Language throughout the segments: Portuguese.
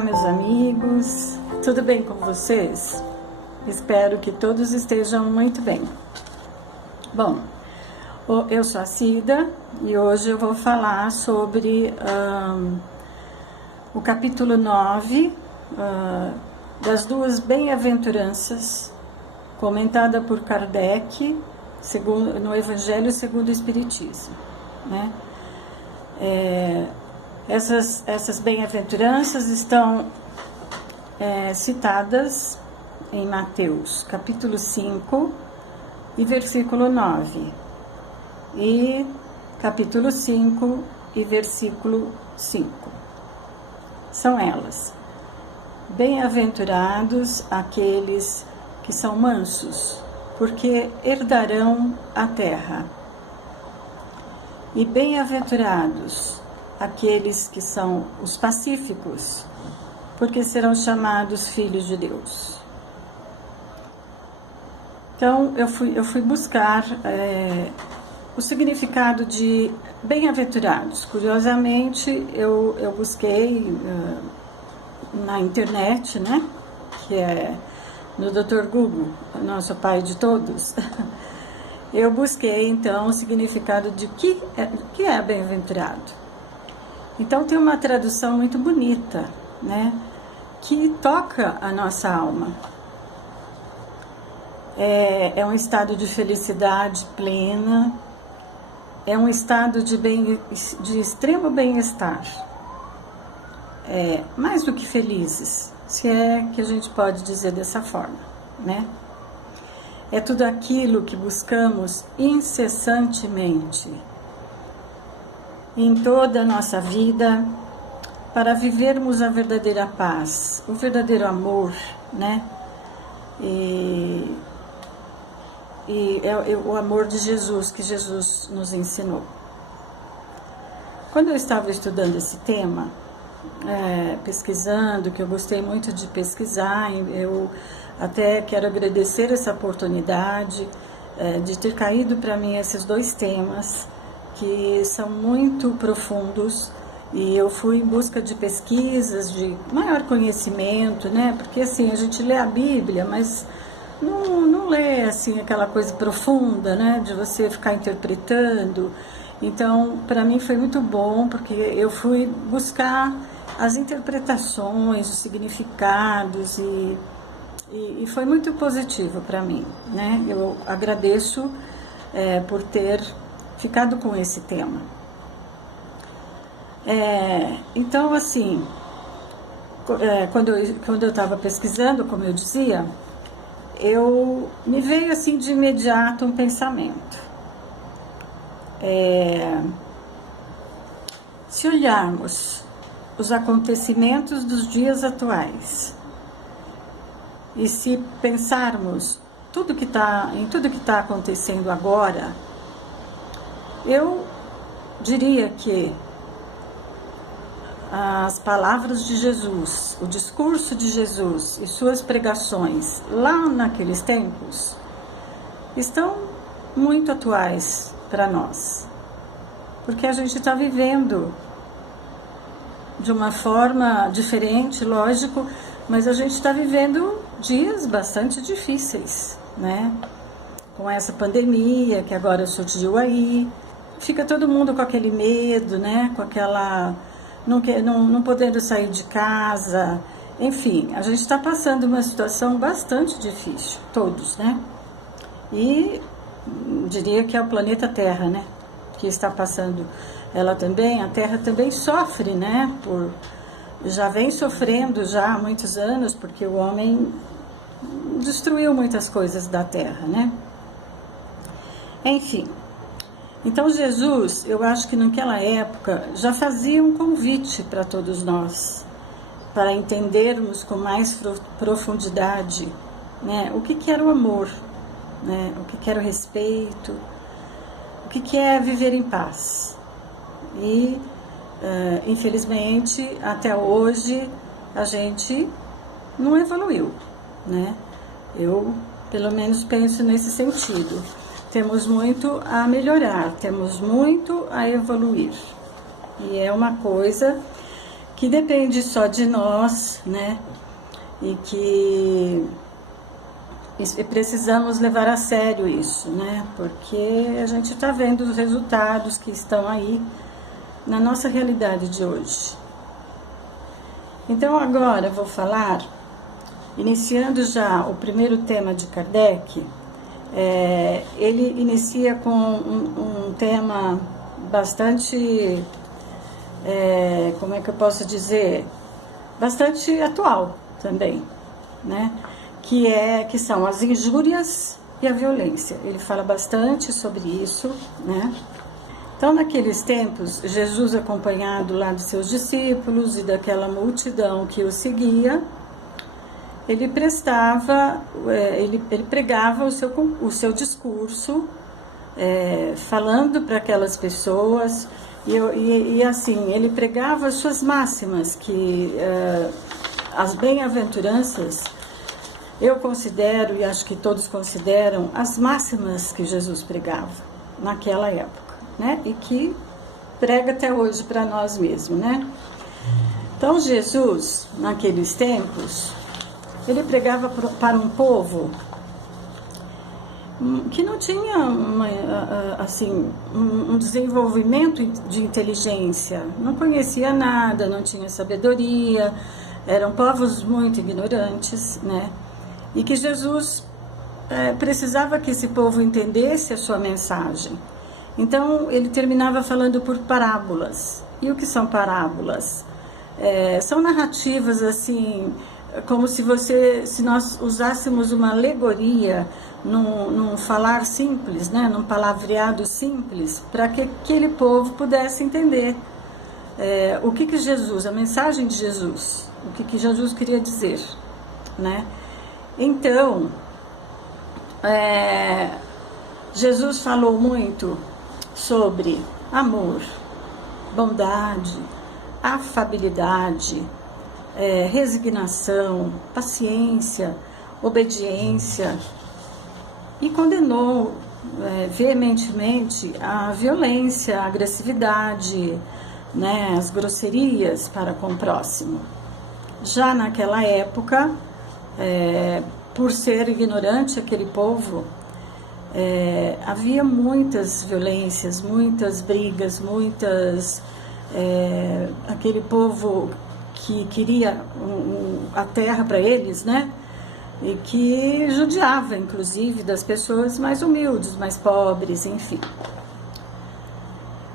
Olá, meus amigos, tudo bem com vocês? Espero que todos estejam muito bem. Bom, eu sou a Cida e hoje eu vou falar sobre o capítulo 9 das duas bem-aventuranças, comentada por Kardec no Evangelho segundo o Espiritismo, né? Essas bem-aventuranças estão citadas em Mateus, capítulo 5 e versículo 9, e capítulo 5 e versículo 5. São elas: bem-aventurados aqueles que são mansos, porque herdarão a terra. E bem-aventurados aqueles que são os pacíficos, porque serão chamados filhos de Deus. Então, eu fui buscar o significado de bem-aventurados. Curiosamente, eu busquei na internet, né, que é no Dr. Google, nosso pai de todos. Eu busquei, então, o significado de que é bem-aventurado. Então, tem uma tradução muito bonita, né, que toca a nossa alma. É um estado de felicidade plena, é um estado de extremo bem-estar. Mais do que felizes, se é que a gente pode dizer dessa forma, né? É tudo aquilo que buscamos incessantemente em toda a nossa vida para vivermos a verdadeira paz, o verdadeiro amor, né? E é o amor de Jesus, que Jesus nos ensinou. Quando eu estava estudando esse tema, pesquisando, que eu gostei muito de pesquisar, eu até quero agradecer essa oportunidade de ter caído para mim esses dois temas, que são muito profundos, e eu fui em busca de pesquisas, de maior conhecimento, né? Porque assim, a gente lê a Bíblia, mas não lê assim aquela coisa profunda, né? De você ficar interpretando. Então, para mim foi muito bom, porque eu fui buscar as interpretações, os significados, e foi muito positivo para mim, né? Eu agradeço por ter ficado com esse tema. Então, assim, quando eu estava pesquisando, como eu dizia, me veio assim de imediato um pensamento. Se olharmos os acontecimentos dos dias atuais e se pensarmos em tudo que está acontecendo agora, eu diria que as palavras de Jesus, o discurso de Jesus e suas pregações lá naqueles tempos estão muito atuais para nós, porque a gente está vivendo de uma forma diferente, lógico, mas a gente está vivendo dias bastante difíceis, né? Com essa pandemia que agora surgiu aí, fica todo mundo com aquele medo, né? Com aquela não podendo sair de casa, enfim, a gente está passando uma situação bastante difícil, todos, né? E diria que é o planeta Terra, né? Que está passando, a Terra também sofre, né? Já vem sofrendo já há muitos anos, porque o homem destruiu muitas coisas da Terra, né? Enfim. Então Jesus, eu acho que naquela época já fazia um convite para todos nós, para entendermos com mais profundidade, né, o que era o amor, né, o que era o respeito, o que é viver em paz. E, infelizmente, até hoje, a gente não evoluiu, né? Eu, pelo menos, penso nesse sentido. Temos muito a melhorar, temos muito a evoluir. E é uma coisa que depende só de nós, né? E que precisamos levar a sério isso, né? Porque a gente está vendo os resultados que estão aí na nossa realidade de hoje. Então agora vou falar, iniciando já o primeiro tema de Kardec. Ele inicia com um tema bastante, como é que eu posso dizer, bastante atual também, né? Que são as injúrias e a violência. Ele fala bastante sobre isso, né? Então, naqueles tempos, Jesus, acompanhado lá dos seus discípulos e daquela multidão que o seguia, ele pregava o seu discurso, falando para aquelas pessoas, e assim, ele pregava as suas máximas, que as bem-aventuranças, eu considero, e acho que todos consideram, as máximas que Jesus pregava naquela época, né? E que prega até hoje para nós mesmos, né? Então, Jesus, naqueles tempos, ele pregava para um povo que não tinha um desenvolvimento de inteligência, não conhecia nada, não tinha sabedoria, eram povos muito ignorantes, né? E que Jesus precisava que esse povo entendesse a sua mensagem. Então, ele terminava falando por parábolas. E o que são parábolas? São narrativas assim, como se nós usássemos uma alegoria num falar simples, né, num palavreado simples, para que aquele povo pudesse entender o que Jesus, a mensagem de Jesus, o que Jesus queria dizer, né? Então, Jesus falou muito sobre amor, bondade, afabilidade, resignação, paciência, obediência, e condenou veementemente a violência, a agressividade, né, as grosserias para com o próximo. Já naquela época, por ser ignorante aquele povo, havia muitas violências, muitas brigas, aquele povo que queria a terra para eles, né? E que judiava, inclusive, das pessoas mais humildes, mais pobres, enfim.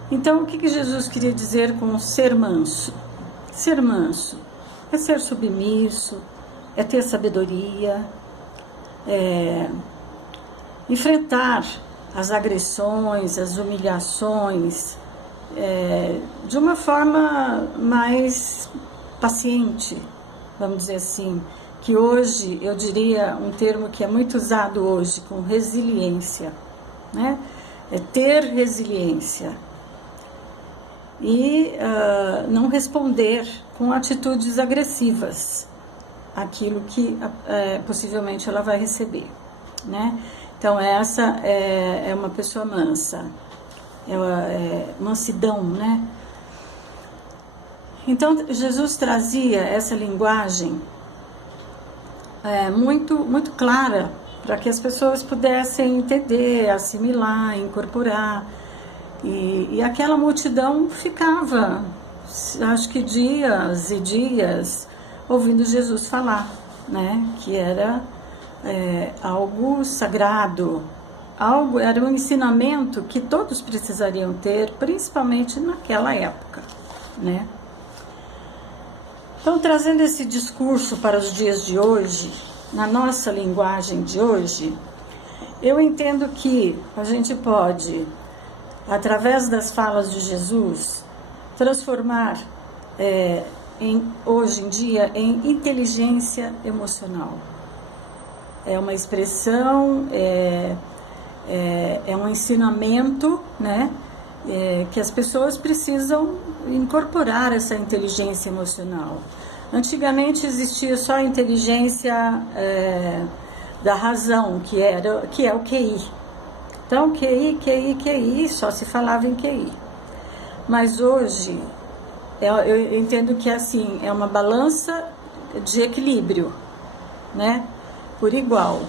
Então, o que Jesus queria dizer com ser manso? Ser manso é ser submisso, é ter sabedoria, enfrentar as agressões, as humilhações, de uma forma mais paciente, vamos dizer assim, que hoje eu diria um termo que é muito usado hoje, com resiliência, né? É ter resiliência e não responder com atitudes agressivas aquilo que possivelmente ela vai receber, né? Então essa é uma pessoa mansa, mansidão, né? Então Jesus trazia essa linguagem muito clara para que as pessoas pudessem entender, assimilar, incorporar, e aquela multidão ficava, acho que dias e dias, ouvindo Jesus falar, né? Que era algo sagrado, era um ensinamento que todos precisariam ter, principalmente naquela época, né? Então, trazendo esse discurso para os dias de hoje, na nossa linguagem de hoje, eu entendo que a gente pode, através das falas de Jesus, transformar hoje em dia em inteligência emocional. É uma expressão, um ensinamento, né? Que as pessoas precisam incorporar essa inteligência emocional. Antigamente existia só a inteligência da razão, que é o QI. Então, QI, só se falava em QI. Mas hoje eu entendo que assim, é uma balança de equilíbrio, né? Por igual,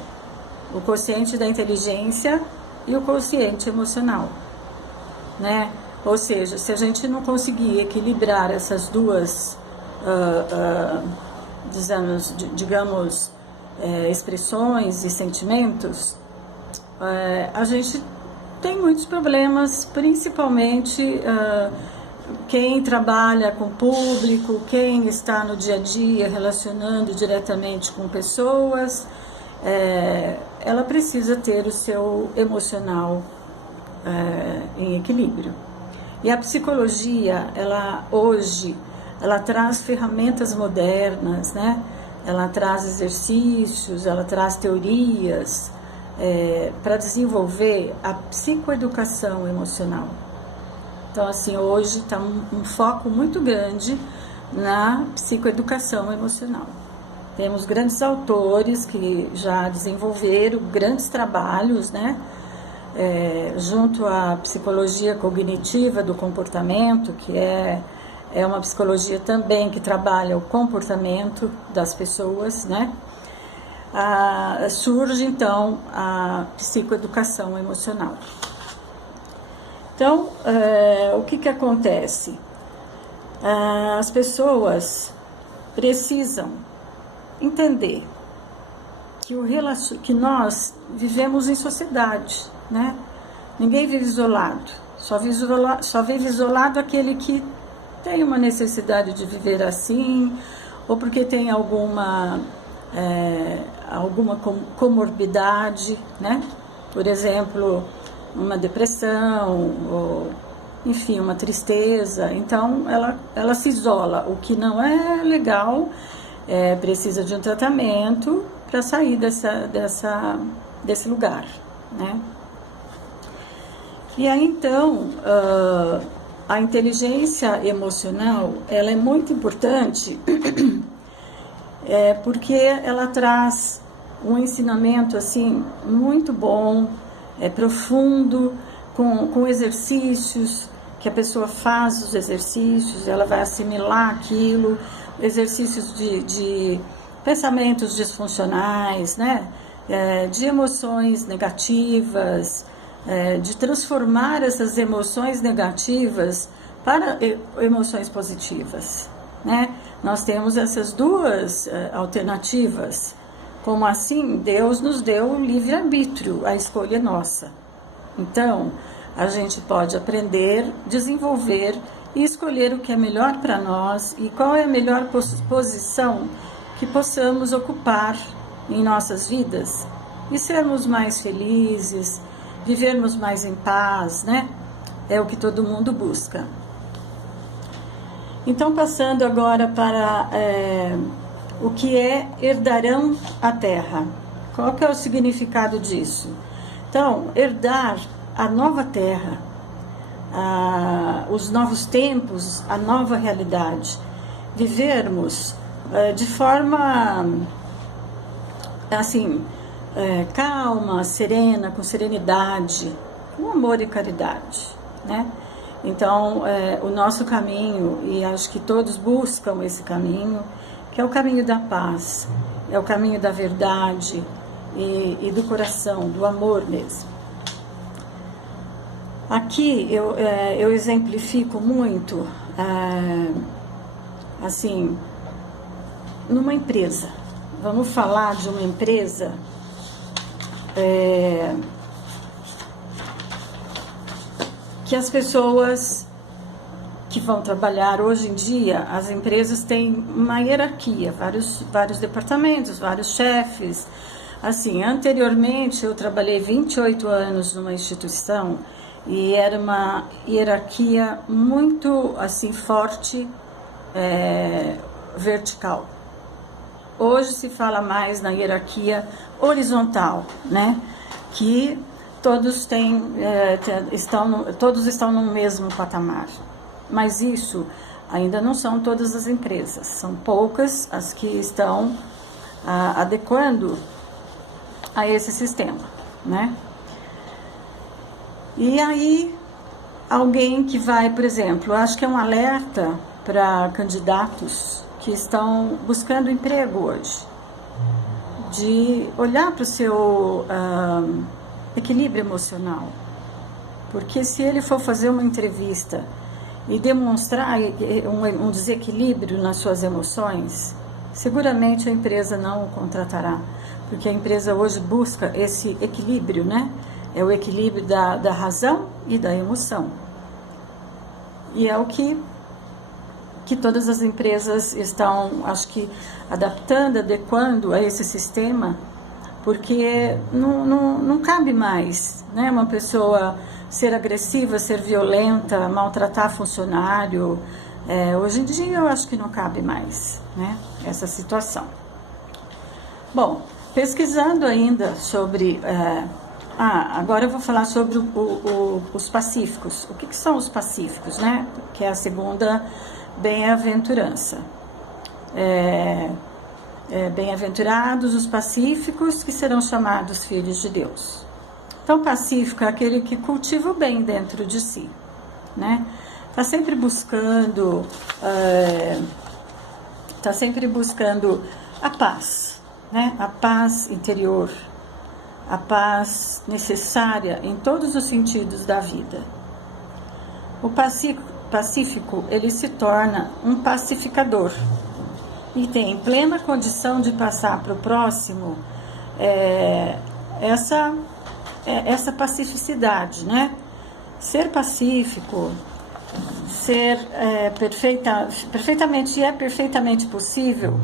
o quociente da inteligência e o quociente emocional, né? Ou seja, se a gente não conseguir equilibrar essas duas, digamos, expressões e sentimentos, a gente tem muitos problemas, principalmente quem trabalha com o público, quem está no dia a dia relacionando diretamente com pessoas, ela precisa ter o seu emocional em equilíbrio. E a psicologia, hoje, ela traz ferramentas modernas, né? Ela traz exercícios, ela traz teorias para desenvolver a psicoeducação emocional. Então, assim, hoje está um foco muito grande na psicoeducação emocional. Temos grandes autores que já desenvolveram grandes trabalhos, né? Junto à psicologia cognitiva do comportamento, que é uma psicologia também que trabalha o comportamento das pessoas, né? Surge então a psicoeducação emocional. Então, o que acontece? As pessoas precisam entender que nós vivemos em sociedade, né? Ninguém vive isolado, só vive isolado aquele que tem uma necessidade de viver assim, ou porque tem alguma comorbidade, né? Por exemplo, uma depressão, ou, enfim, uma tristeza. Então, ela se isola, o que não é legal, precisa de um tratamento para sair desse lugar, né? E aí, então, a inteligência emocional, ela é muito importante porque ela traz um ensinamento, assim, muito bom, profundo, com exercícios, que a pessoa faz os exercícios, ela vai assimilar aquilo, exercícios de pensamentos disfuncionais, né? De emoções negativas, de transformar essas emoções negativas para emoções positivas, né? Nós temos essas duas alternativas. Como assim? Deus nos deu o livre-arbítrio, a escolha é nossa. Então, a gente pode aprender, desenvolver e escolher o que é melhor para nós e qual é a melhor posição que possamos ocupar em nossas vidas e sermos mais felizes, vivermos mais em paz, né? É o que todo mundo busca. Então, passando agora para o que herdarão a terra. Qual que é o significado disso? Então, herdar a nova terra, os novos tempos, a nova realidade. Vivermos de forma, assim, calma, serena, com serenidade, com amor e caridade, né? Então, o nosso caminho, e acho que todos buscam esse caminho, que é o caminho da paz, é o caminho da verdade e do coração, do amor mesmo. Aqui eu exemplifico muito, assim, numa empresa. Vamos falar de uma empresa que as pessoas que vão trabalhar hoje em dia, as empresas têm uma hierarquia, vários departamentos, vários chefes. Assim, anteriormente eu trabalhei 28 anos numa instituição e era uma hierarquia muito assim forte, vertical. Hoje se fala mais na hierarquia horizontal, né? Que todos estão no mesmo patamar. Mas isso ainda não são todas as empresas, são poucas as que estão adequando a esse sistema, né? E aí, alguém que vai, por exemplo, acho que é um alerta para candidatos que estão buscando emprego hoje, de olhar para o seu equilíbrio emocional. Porque se ele for fazer uma entrevista e demonstrar um desequilíbrio nas suas emoções, seguramente a empresa não o contratará. Porque a empresa hoje busca esse equilíbrio, né? É o equilíbrio da razão e da emoção. E é o que todas as empresas estão, acho que, adaptando, adequando a esse sistema, porque não cabe mais, né? Uma pessoa ser agressiva, ser violenta, maltratar funcionário. Hoje em dia eu acho que não cabe mais, né? Essa situação. Bom, pesquisando ainda sobre... agora eu vou falar sobre os pacíficos. O que são os pacíficos, né? Que é a segunda bem-aventurança. Bem-aventurados os pacíficos, que serão chamados filhos de Deus. Então, pacífico é aquele que cultiva o bem dentro de si, né? Está sempre buscando a paz, né? A paz interior, a paz necessária em todos os sentidos da vida. O pacífico, ele se torna um pacificador e tem plena condição de passar para o próximo essa pacificidade, né? Ser pacífico, ser perfeitamente possível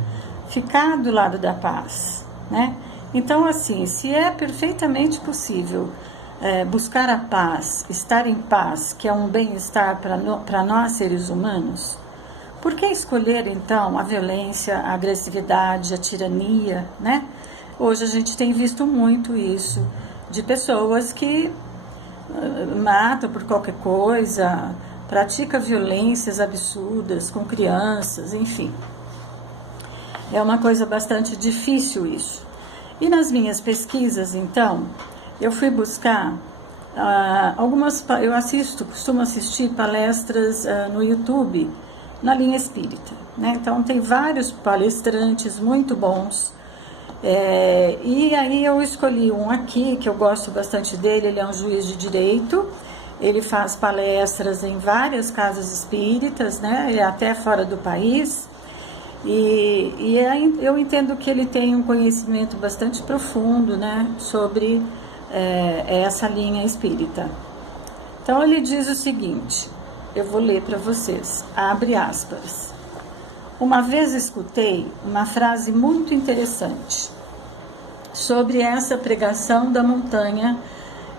ficar do lado da paz, né? Então, assim, se é perfeitamente possível buscar a paz, estar em paz, que é um bem-estar para nós seres humanos, por que escolher, então, a violência, a agressividade, a tirania, né? Hoje a gente tem visto muito isso, de pessoas que matam por qualquer coisa, praticam violências absurdas com crianças, enfim. É uma coisa bastante difícil isso. E nas minhas pesquisas, então, eu fui buscar costumo assistir palestras no YouTube, na linha espírita, né? Então, tem vários palestrantes muito bons. E aí eu escolhi um aqui, que eu gosto bastante dele. Ele é um juiz de direito, ele faz palestras em várias casas espíritas, né? E até fora do país. Eu entendo que ele tem um conhecimento bastante profundo, né, sobre essa linha espírita. Então ele diz o seguinte, eu vou ler para vocês, abre aspas. Uma vez escutei uma frase muito interessante sobre essa pregação da montanha,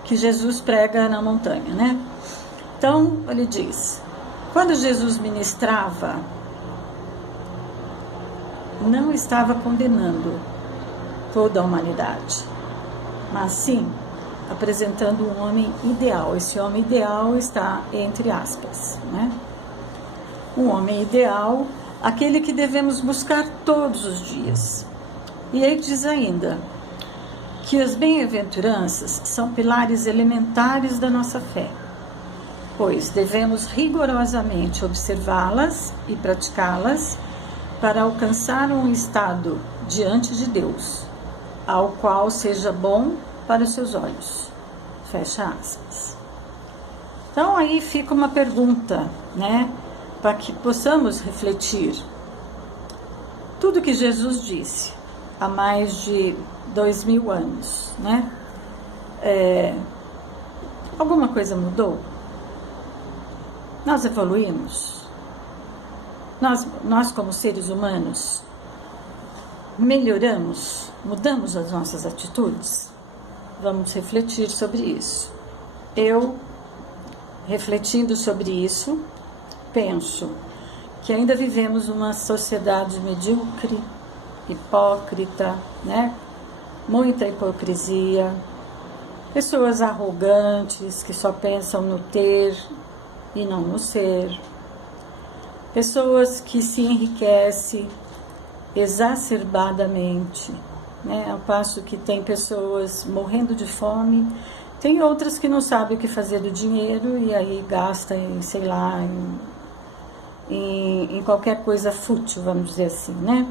que Jesus prega na montanha, né? Então ele diz, quando Jesus ministrava, não estava condenando toda a humanidade, mas sim apresentando um homem ideal. Esse homem ideal está entre aspas, né? Um homem ideal, aquele que devemos buscar todos os dias. E ele diz ainda que as bem-aventuranças são pilares elementares da nossa fé, pois devemos rigorosamente observá-las e praticá-las para alcançar um estado diante de Deus, ao qual seja bom para os seus olhos. Fecha aspas. Então aí fica uma pergunta, né, para que possamos refletir. Tudo que Jesus disse há mais de 2000 anos, né? Alguma coisa mudou? Nós evoluímos? Nós como seres humanos, melhoramos, mudamos as nossas atitudes? Vamos refletir sobre isso. Eu, refletindo sobre isso, penso que ainda vivemos uma sociedade medíocre, hipócrita, né? Muita hipocrisia, pessoas arrogantes que só pensam no ter e não no ser, pessoas que se enriquecem exacerbadamente, né? Ao passo que tem pessoas morrendo de fome, tem outras que não sabem o que fazer do dinheiro e aí gasta em, sei lá, em qualquer coisa fútil, vamos dizer assim, né?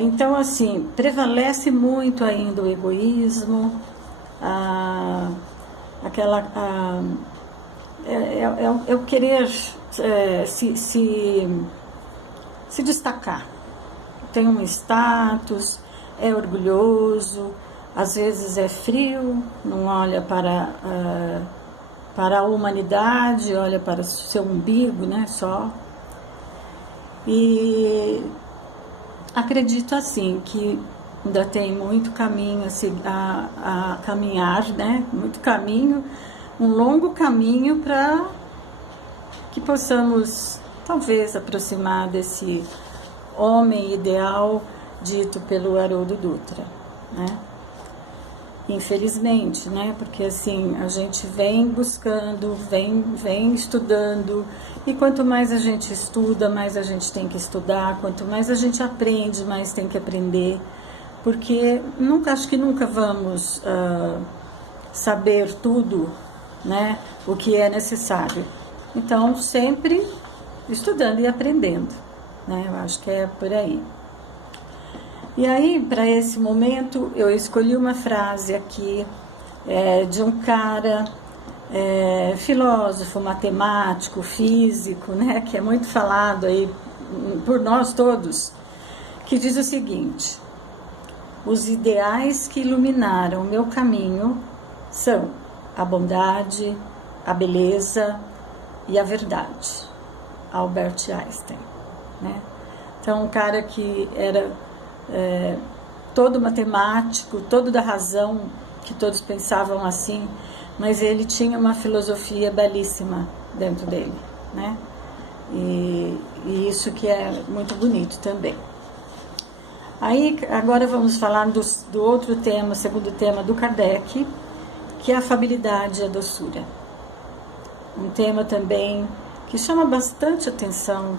Então, assim, prevalece muito ainda o egoísmo, o querer se destacar. Tem um status, é orgulhoso, às vezes é frio, não olha para a humanidade, olha para o seu umbigo, né, só. E acredito assim que ainda tem muito caminho a caminhar, né? Muito caminho, um longo caminho para que possamos talvez aproximar desse homem ideal dito pelo Haroldo Dutra, né? Infelizmente, né? Porque assim, a gente vem buscando, vem estudando, e quanto mais a gente estuda, mais a gente tem que estudar, quanto mais a gente aprende, mais tem que aprender, porque acho que nunca vamos saber tudo, né? O que é necessário. Então, sempre estudando e aprendendo, né? Eu acho que é por aí. E aí, para esse momento, eu escolhi uma frase aqui de um cara, filósofo, matemático, físico, né, que é muito falado aí por nós todos, que diz o seguinte: os ideais que iluminaram o meu caminho são a bondade, a beleza e a verdade. Albert Einstein, né? Então, um cara que era todo matemático, todo da razão, que todos pensavam assim, mas ele tinha uma filosofia belíssima dentro dele, né? E isso que é muito bonito também. Aí, agora vamos falar do outro tema, segundo tema do Kardec, que é a afabilidade e a doçura. Um tema também que chama bastante atenção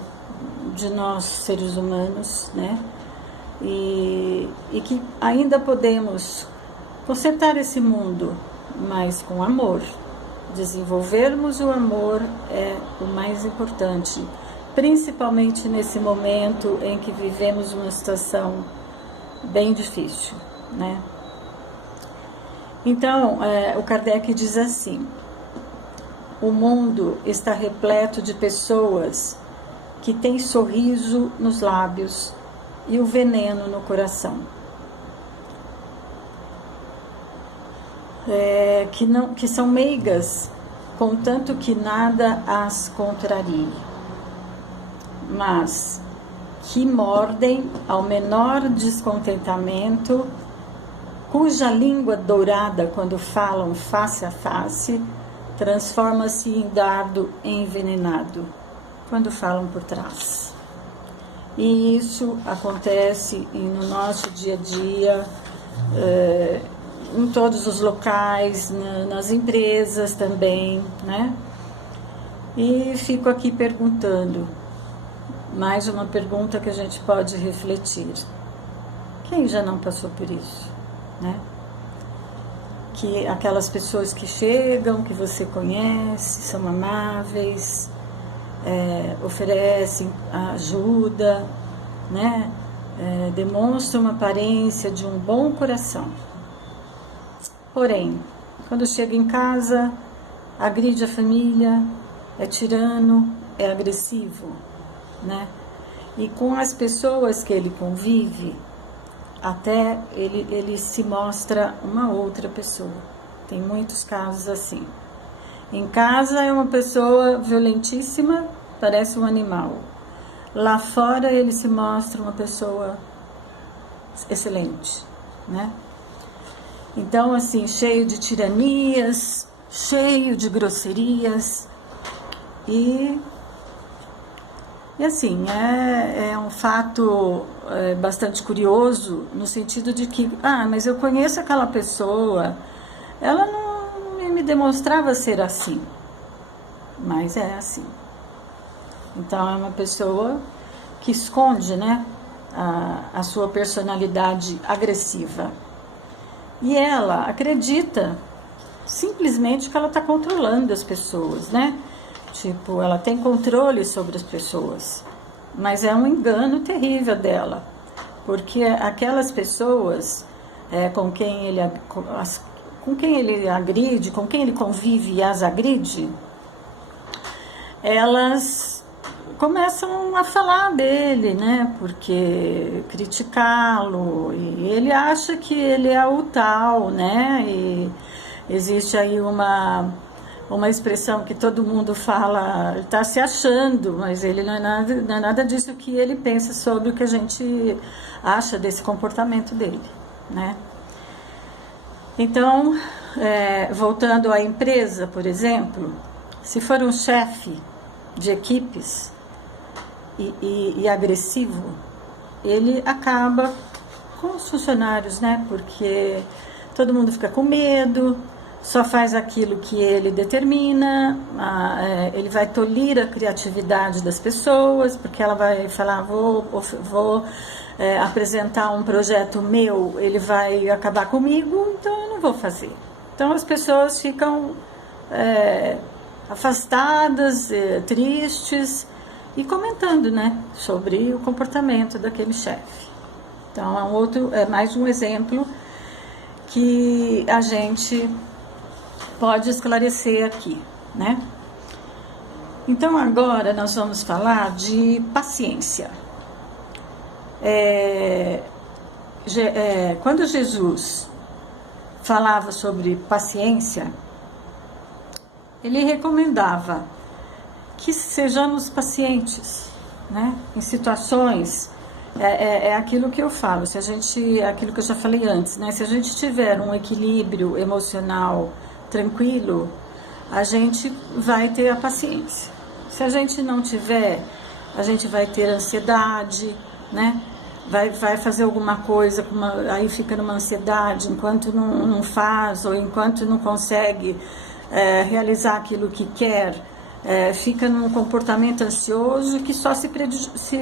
de nós, seres humanos, né? E que ainda podemos consertar esse mundo, mas com amor. Desenvolvermos o amor é o mais importante, principalmente nesse momento em que vivemos uma situação bem difícil, né? Então, o Kardec diz assim: o mundo está repleto de pessoas que têm sorriso nos lábios e o veneno no coração, que são meigas, contanto que nada as contrarie, mas que mordem ao menor descontentamento, cuja língua dourada, quando falam face a face, transforma-se em dardo envenenado, quando falam por trás. E isso acontece no nosso dia a dia, em todos os locais, nas empresas também, né? E fico aqui perguntando, mais uma pergunta que a gente pode refletir: quem já não passou por isso, né? Que aquelas pessoas que chegam, que você conhece, são amáveis, oferecem ajuda, né? Demonstram uma aparência de um bom coração. Porém, quando chega em casa, agride a família, é tirano, é agressivo, né? E com as pessoas que ele convive, até ele se mostra uma outra pessoa. Tem muitos casos assim. Em casa é uma pessoa violentíssima, parece um animal. Lá fora ele se mostra uma pessoa excelente, né? Então, assim, cheio de tiranias, cheio de grosserias. E assim, é um fato bastante curioso, no sentido de que, mas eu conheço aquela pessoa, ela não me demonstrava ser assim, mas é assim. Então, é uma pessoa que esconde, né, a sua personalidade agressiva. E ela acredita simplesmente que ela está controlando as pessoas, né? tipo, ela tem controle sobre as pessoas, mas é um engano terrível dela, porque aquelas pessoas com quem ele agride, com quem ele convive e as agride, elas começam a falar dele, né? Porque criticá-lo, e ele acha que ele é o tal, né? E existe aí uma expressão que todo mundo fala, ele está se achando, mas ele não é nada disso que ele pensa sobre o que a gente acha desse comportamento dele, né? Então, voltando à empresa, por exemplo, se for um chefe de equipes e agressivo, ele acaba com os funcionários, né? Porque todo mundo fica com medo, só faz aquilo que ele determina, ele vai tolir a criatividade das pessoas, porque ela vai falar, vou apresentar um projeto meu, ele vai acabar comigo, então eu não vou fazer. Então as pessoas ficam afastadas, tristes, e comentando, né, sobre o comportamento daquele chefe. Então é mais um exemplo que a gente pode esclarecer aqui, né? Então agora nós vamos falar de paciência. Quando Jesus falava sobre paciência, ele recomendava que sejamos pacientes, né? Em situações, aquilo que eu falo, aquilo que eu já falei antes, né? Se a gente tiver um equilíbrio emocional tranquilo, a gente vai ter a paciência. Se a gente não tiver, a gente vai ter ansiedade, né? Vai fazer alguma coisa, aí fica numa ansiedade enquanto não faz, ou enquanto não consegue realizar aquilo que quer, fica num comportamento ansioso que só se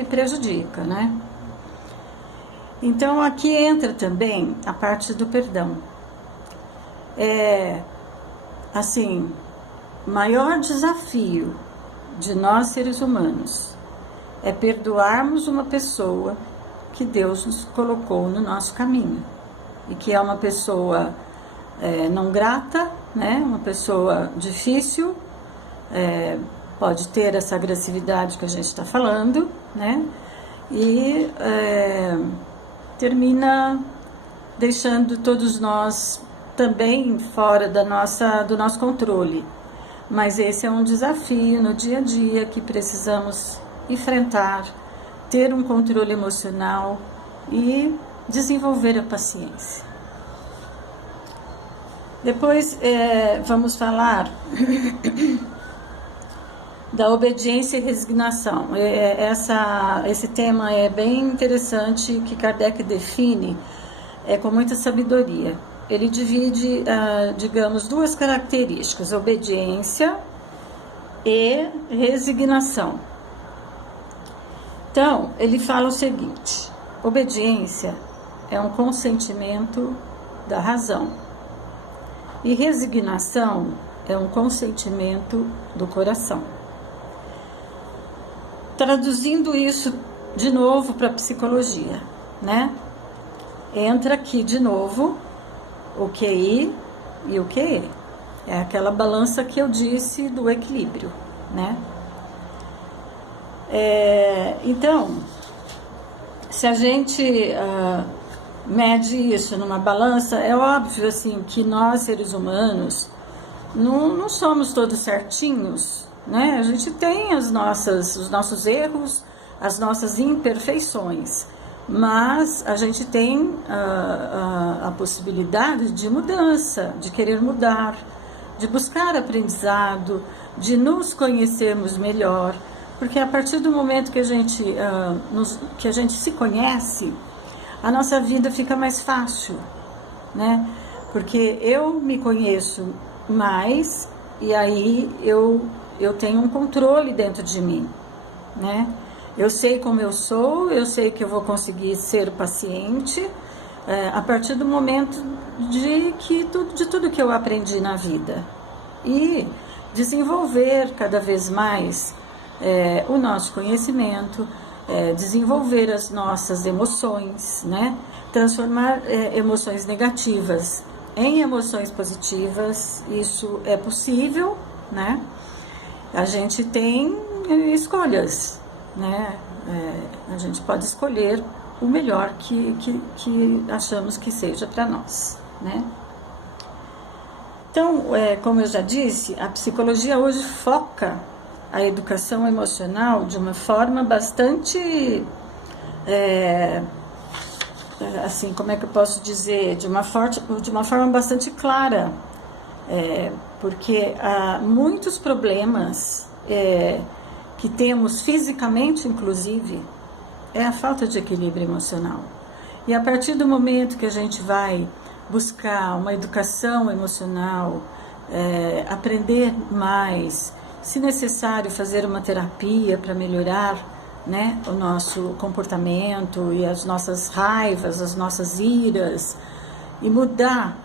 prejudica, né? Então aqui entra também a parte do perdão. Assim, maior desafio de nós seres humanos é perdoarmos uma pessoa que Deus nos colocou no nosso caminho, e que é uma pessoa não grata, né? Uma pessoa difícil, pode ter essa agressividade que a gente está falando, né? E termina deixando todos nós também fora do nosso controle. Mas esse é um desafio no dia a dia que precisamos enfrentar, ter um controle emocional e desenvolver a paciência. Depois vamos falar da obediência e resignação. Esse tema é bem interessante, que Kardec define com muita sabedoria. Ele divide, digamos, duas características: obediência e resignação. Então, ele fala o seguinte: obediência é um consentimento da razão, e resignação é um consentimento do coração. Traduzindo isso de novo para a psicologia, né? Entra aqui de novo o QI e o QE. É aquela balança que eu disse do equilíbrio, né? Então, se a gente mede isso numa balança, é óbvio assim que nós, seres humanos, não somos todos certinhos, né? A gente tem os nossos erros, as nossas imperfeições, mas a gente tem a possibilidade de mudança, de querer mudar, de buscar aprendizado, de nos conhecermos melhor, porque a partir do momento que a gente se conhece, a nossa vida fica mais fácil, né? Porque eu me conheço mais, e aí eu tenho um controle dentro de mim, né? Eu sei como eu sou, eu sei que eu vou conseguir ser paciente a partir do momento de tudo que eu aprendi na vida. E desenvolver cada vez mais o nosso conhecimento, desenvolver as nossas emoções, né? Transformar emoções negativas em emoções positivas. Isso é possível, né? A gente tem escolhas, né? A gente pode escolher o melhor que achamos que seja para nós, né? Então, como eu já disse, a psicologia hoje foca a educação emocional de uma forma bastante, assim, como é que eu posso dizer, de uma forma bastante clara, porque há muitos problemas que temos fisicamente, inclusive, é a falta de equilíbrio emocional. E a partir do momento que a gente vai buscar uma educação emocional, aprender mais, se necessário fazer uma terapia para melhorar, né, o nosso comportamento e as nossas raivas, as nossas iras, e mudar,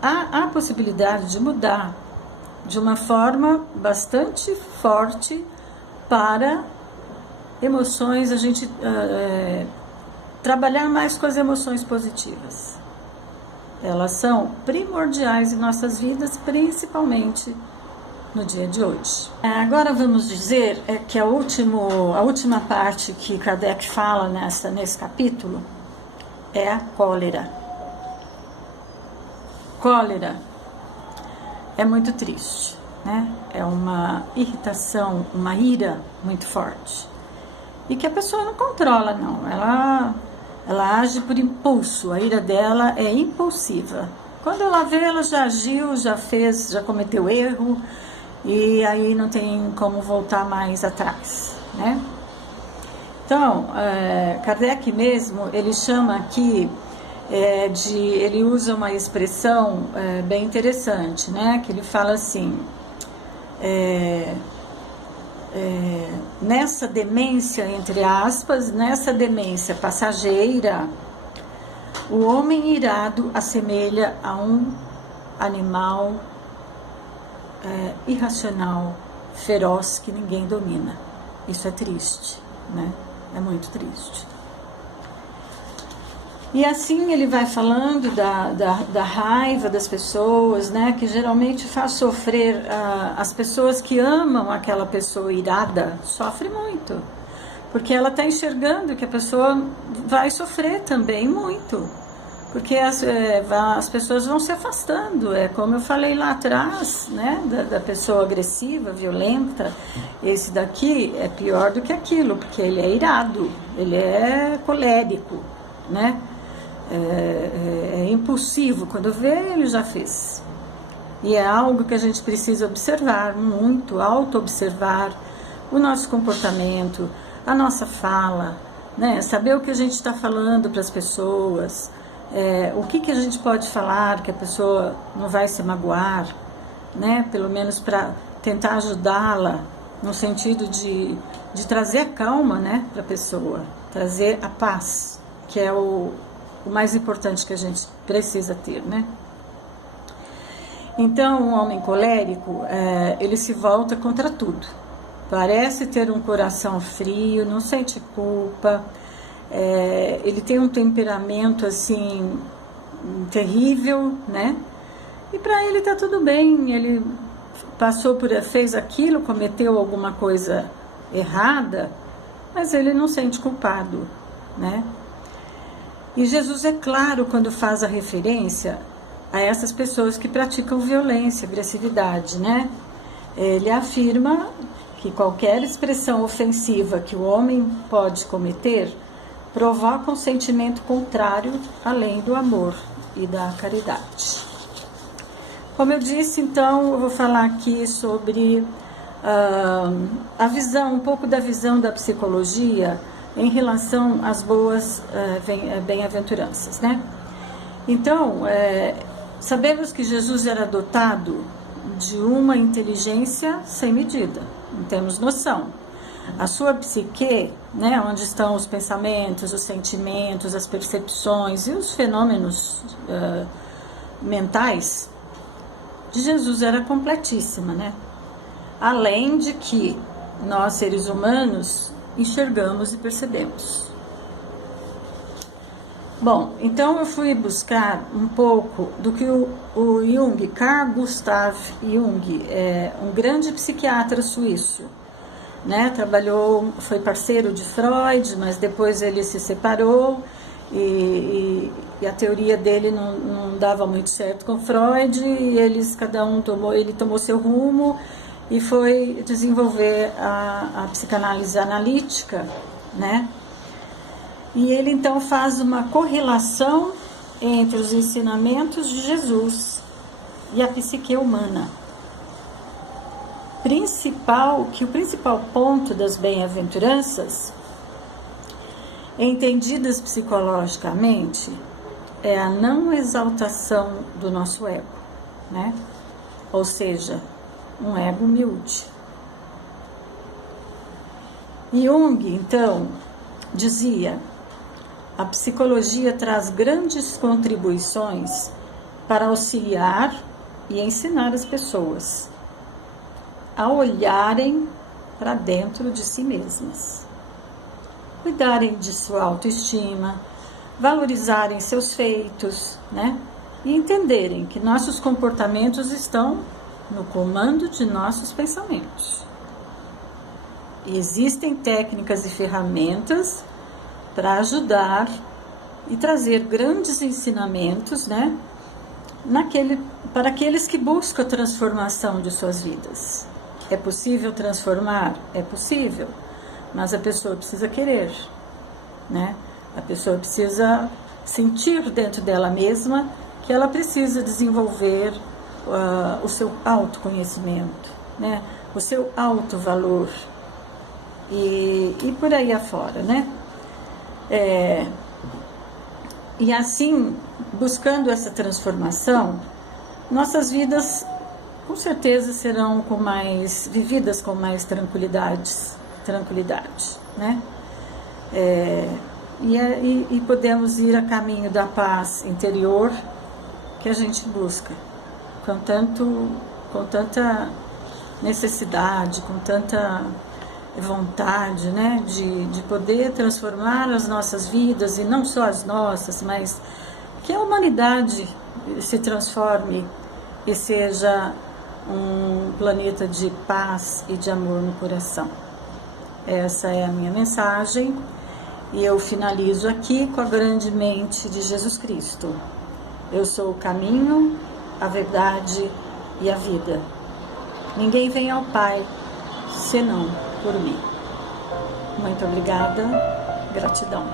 há a possibilidade de mudar de uma forma bastante forte para emoções, a gente trabalhar mais com as emoções positivas. Elas são primordiais em nossas vidas, principalmente no dia de hoje. Agora vamos dizer que a última parte que Kardec fala nesse capítulo é a cólera. Cólera é muito triste, né? É uma irritação, uma ira muito forte. E que a pessoa não controla, não. Ela age por impulso, a ira dela é impulsiva. Quando ela vê, ela já agiu, já fez, já cometeu erro, e aí não tem como voltar mais atrás, né? Então, Kardec mesmo, ele chama aqui, ele usa uma expressão bem interessante, né? Que ele fala assim, nessa demência, entre aspas, nessa demência passageira, o homem irado assemelha a um animal irracional, feroz, que ninguém domina. Isso é triste, né? É muito triste. E assim ele vai falando da raiva das pessoas, né? Que geralmente faz sofrer as pessoas que amam aquela pessoa irada, sofrem muito. Porque ela está enxergando que a pessoa vai sofrer também muito. Porque as pessoas vão se afastando, como eu falei lá atrás, né, da pessoa agressiva, violenta. Esse daqui é pior do que aquilo, porque ele é irado, ele é colérico, né, é impulsivo, quando vê ele já fez. E é algo que a gente precisa observar muito, auto-observar o nosso comportamento, a nossa fala, né, saber o que a gente está falando para as pessoas. O que a gente pode falar que a pessoa não vai se magoar, né? Pelo menos para tentar ajudá-la no sentido de trazer a calma, né, para a pessoa, trazer a paz, que é o mais importante que a gente precisa ter, né? Então, um homem colérico, ele se volta contra tudo. Parece ter um coração frio, não sente culpa. Ele tem um temperamento assim terrível, né? E para ele tá tudo bem. Ele fez aquilo, cometeu alguma coisa errada, mas ele não sente culpado, né? E Jesus é claro quando faz a referência a essas pessoas que praticam violência, agressividade, né? Ele afirma que qualquer expressão ofensiva que o homem pode cometer provoca um sentimento contrário além do amor e da caridade. Como eu disse, então, eu vou falar aqui sobre a visão, um pouco da visão da psicologia em relação às boas bem-aventuranças, né? Então, sabemos que Jesus era dotado de uma inteligência sem medida, não temos noção. A sua psique, né, onde estão os pensamentos, os sentimentos, as percepções e os fenômenos mentais de Jesus era completíssima, né? além de que nós, seres humanos, enxergamos e percebemos. Bom, então eu fui buscar um pouco do que o Jung, Carl Gustav Jung, é um grande psiquiatra suíço, né? Trabalhou, foi parceiro de Freud, mas depois ele se separou e a teoria dele não dava muito certo com Freud, e ele tomou seu rumo e foi desenvolver a psicanálise analítica, né? E ele então faz uma correlação entre os ensinamentos de Jesus e a psique humana. O principal ponto das bem-aventuranças, entendidas psicologicamente, é a não exaltação do nosso ego, né? Ou seja, um ego humilde. Jung, então, dizia: a psicologia traz grandes contribuições para auxiliar e ensinar as pessoas a olharem para dentro de si mesmas, cuidarem de sua autoestima, valorizarem seus feitos, né? E entenderem que nossos comportamentos estão no comando de nossos pensamentos. E existem técnicas e ferramentas para ajudar e trazer grandes ensinamentos, né? Para aqueles que buscam a transformação de suas vidas. É possível transformar? É possível, mas a pessoa precisa querer, né? A pessoa precisa sentir dentro dela mesma que ela precisa desenvolver o seu autoconhecimento, né? O seu autovalor e por aí afora, né? E assim, buscando essa transformação, nossas vidas com certeza serão vividas com mais tranquilidade, né? E podemos ir a caminho da paz interior que a gente busca com tanta necessidade, com tanta vontade, né, de poder transformar as nossas vidas, e não só as nossas, mas que a humanidade se transforme e seja um planeta de paz e de amor no coração. Essa é a minha mensagem, e eu finalizo aqui com a grande mente de Jesus Cristo. Eu sou o caminho, a verdade e a vida. Ninguém vem ao Pai senão por mim. Muito obrigada, gratidão.